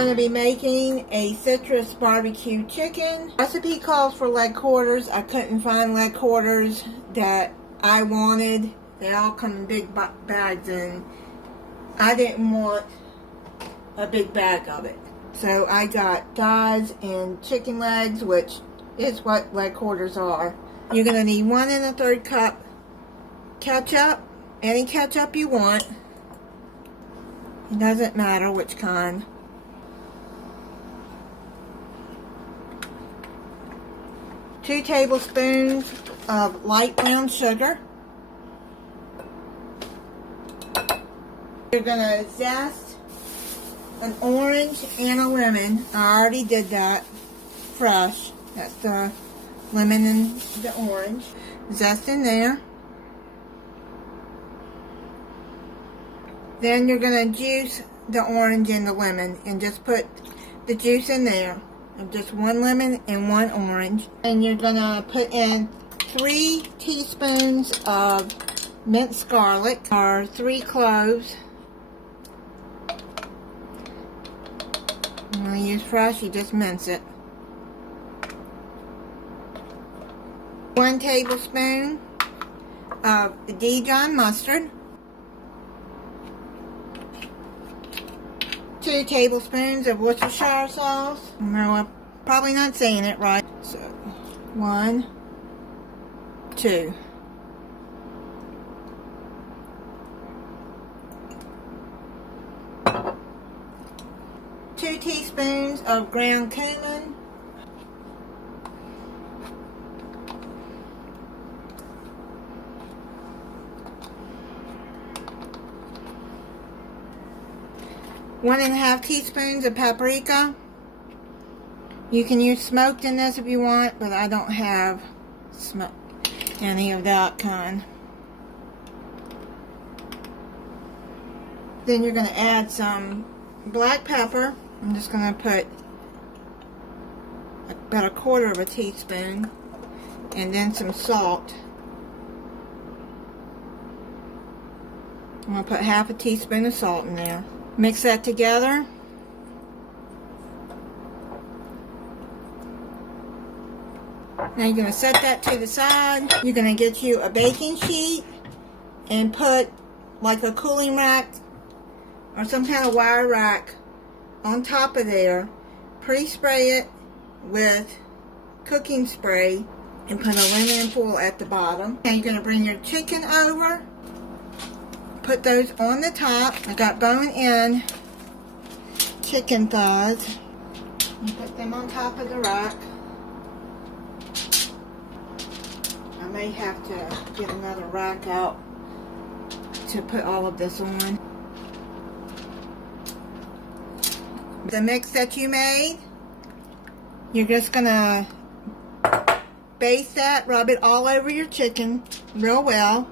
going to be making a citrus barbecue chicken. Recipe calls for leg quarters. I couldn't find leg quarters that I wanted. They all come in big bags, and I didn't want a big bag of it. So I got thighs and chicken legs, which is what leg quarters are. You're going to need 1 1/3 cup ketchup, any ketchup you want. It doesn't matter which kind. Two tablespoons of light brown sugar. You're going to zest an orange and a lemon. I already did that fresh. That's the lemon and the orange. Zest in there. Then you're going to juice the orange and the lemon and just put the juice in there of just 1 lemon and 1 orange. And you're going to put in 3 teaspoons of minced garlic or 3 cloves. I'm going to use fresh, you just mince it. 1 tablespoon of Dijon mustard. 2 tablespoons of Worcestershire sauce. No, I'm probably not saying it right. So, 1, 2. Two teaspoons of ground cumin. 1 1/2 teaspoons of paprika. You can use smoked in this if you want, but I don't have any of that kind. Then you're going to add some black pepper. I'm just going to put about 1/4 teaspoon, and then some salt. I'm going to put 1/2 teaspoon of salt in there. Mix that together. Now you're going to set that to the side. You're going to get you a baking sheet and put like a cooling rack or some kind of wire rack on top of there. Pre-spray it with cooking spray and put aluminum foil at the bottom. Now you're going to bring your chicken over. Put those on the top. I got bone-in chicken thighs. And put them on top of the rack. I may have to get another rack out to put all of this on. The mix that you made, you're just going to baste that, rub it all over your chicken real well.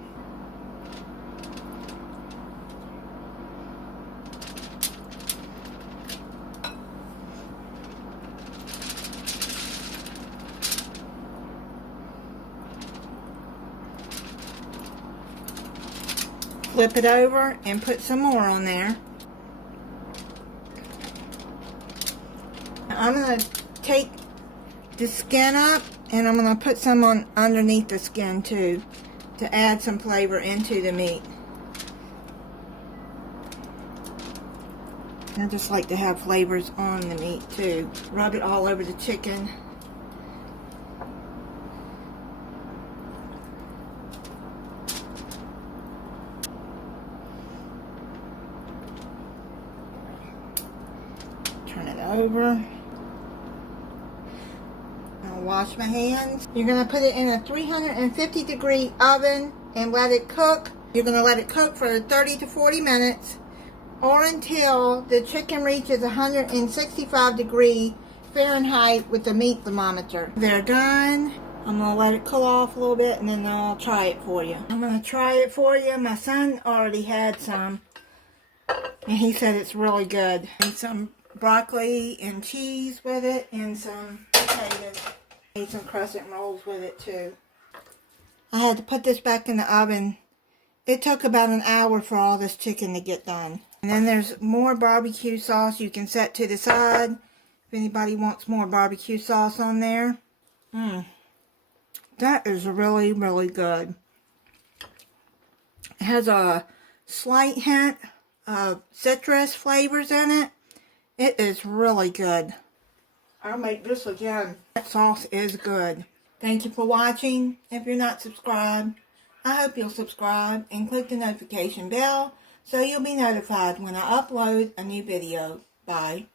Flip it over and put some more on there. I'm going to take the skin up and I'm going to put some on underneath the skin too to add some flavor into the meat. I just like to have flavors on the meat too. Rub it all over the chicken. Turn it over. I'll wash my hands. You're going to put it in a 350 degree oven and let it cook. You're going to let it cook for 30 to 40 minutes or until the chicken reaches 165 degree Fahrenheit with the meat thermometer. They're done. I'm going to let it cool off a little bit and then I'll try it for you. I'm going to try it for you. My son already had some and he said it's really good. And some broccoli and cheese with it and some potatoes. Made some crescent rolls with it too. I had to put this back in the oven. It took about an hour for all this chicken to get done. And then there's more barbecue sauce you can set to the side if anybody wants more barbecue sauce on there. That is really, really good. It has a slight hint of citrus flavors in it. It is really good. I'll make this again. That sauce is good. Thank you for watching. If you're not subscribed, I hope you'll subscribe and click the notification bell so you'll be notified when I upload a new video. Bye.